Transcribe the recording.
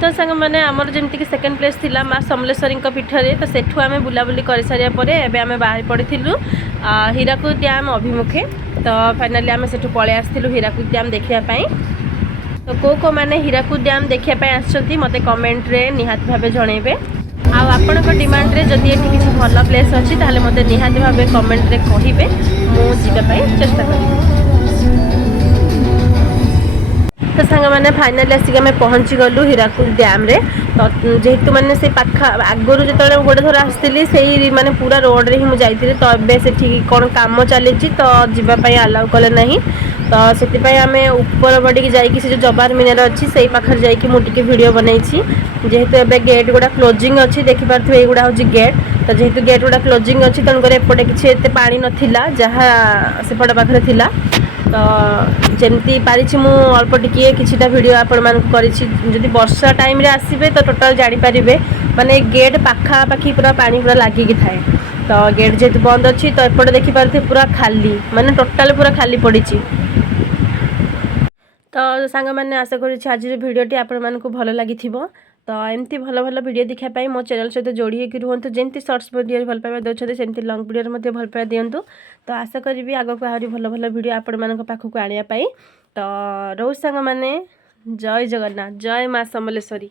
तो सांग मैंने आमर जमीक सेकेंड प्लेस थिला माँ समलेश्वरी पीठरे तो सेठू आम बुलाबुली कर सारिया पर एबे आमे बाहर पड़िलु हीराकुद डैम अभिमुखे। तो फाइनाली आम सेठू पलि आसलु हीराकुद डैम देखापी। तो को मैंने हीराकुद डैम देखापी आसछंती मते कमेंट रे निहाती भाबे जणेबे। आपण डिमांड रे जदि एठी किछि भल प्लेस अछि ताले मते निहाती भाबे कमेंट रे कहिबे मु जिबा पई चेष्टा करिबि। तो सांग मैंने फाइनाली आसिक आम पहुँची गलु हीराकुद डैम रे। तो जेहेतु मैंने से पाखा आगुरी जो गोटे थर आसती से मैंने पूरा रोड रे ही मुझे तो ए से कौन कम चली तो जीवाई आलाउ कले ना। तो से आम ऊपर बढ़ी जाकि जो जवाहर मीनार अच्छी से पाखे जाकि वीडियो बनई जेहेतु एबे गेट गुड़ा क्लोजिंग अच्छी देखिपे युवा हूँ गेट। तो जेहेतु गेट गुड़ा क्लोजिंग अच्छी तेणुकर एपटे किसी एत पा नाला जहाँ सेपट पाखे थिला। तो जमती पारिछि मु अल्प टिकिए किछिटा वीडियो आपण मानक करिछि। जदि वर्षा टाइम रे आसीबे तो टोटल जानि परिबे माने गेट पाखा पाखी पूरा पानी पूरा लागिकी थाए। तो गेट जेहेतु बंद अच्छी तो एपटे देखि पारथे पूरा खाली माने टोटल पूरा खाली पड़िछि। तो सांग मैंने आशा करुँच आज भिडटी आपण मानक भल लगी। तो एमती भल भल वीडियो देखापी मो चैनल सहित जोड़ी होकर रुहतु। जमी सर्ट्स वीडियो भल पाइबा दौरान सेमती लंग वीडियो भल पाइबा दिंतु। तो आशा करी आगक आहरी भल भल वीडियो आपण मान पाखक आने। तो रोज सांग मैंने जय जगन्नाथ जय माँ समलेश्वरी।